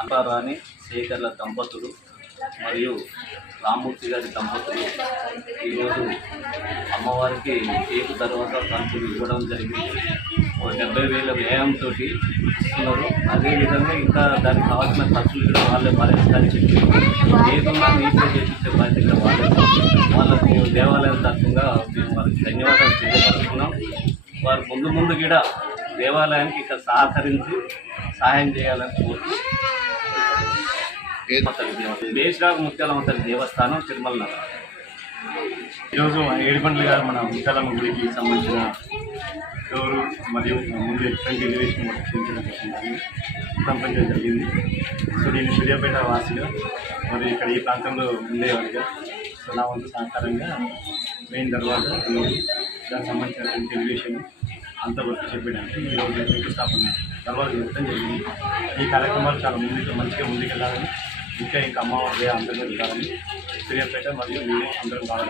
అంటారాని శేఖర్ల దంపతులు మరియు రామూర్తి గారి దంపతులు ఈరోజు అమ్మవారికి ఏకు తర్వాత కంతులు ఇవ్వడం జరిగింది. 70,000 వ్యయంతో ఇస్తున్నారు. అదేవిధంగా ఇంకా దానికి కావాల్సిన ఖర్చులు కూడా వాళ్ళే భరించడానికి చెప్పి ఏదున్నా నీట్గా చేపించే బాధ్యత వాళ్ళకు దేవాలయం తరఫుగా మేము వారికి ధన్యవాదాలు తెలియపరుస్తున్నాం. వారు ముందు కూడా దేవాలయానికి ఇక్కడ సహకరించి సహాయం చేయాలని కోరుతూ బేషరాగు ముత్యాలమ్మ తల్లి దేవస్థానం తిరుమల నగర్. ఈరోజు ఏడుపండ్ల గారు మన ముత్యాలమ్మ గుడికి సంబంధించిన ఎవరు మరియు ముందు ఎక్స్పెంట్ ఎలివేషన్ సంపాదించడం జరిగింది. సో నేను సూర్యాపేట వాసిగా మరియు ఇక్కడ ఈ ప్రాంతంలో ఉండేవాడిగా సో నా వంతు సహకారంగా మెయిన్ తర్వాత దానికి సంబంధించిన ఎలివేషన్ అంత వర్క్ చెప్పడానికి ఈరోజు శంకుస్థాపన తర్వాత పెట్టడం జరిగింది. ఈ కార్యక్రమాలు చాలా మంచిగా ముందుకెళ్ళాలని ఇంకా అమ్మవారి అందరూ వెళ్ళాలని సూర్యాపేట మరియు నేను అందరం బాగా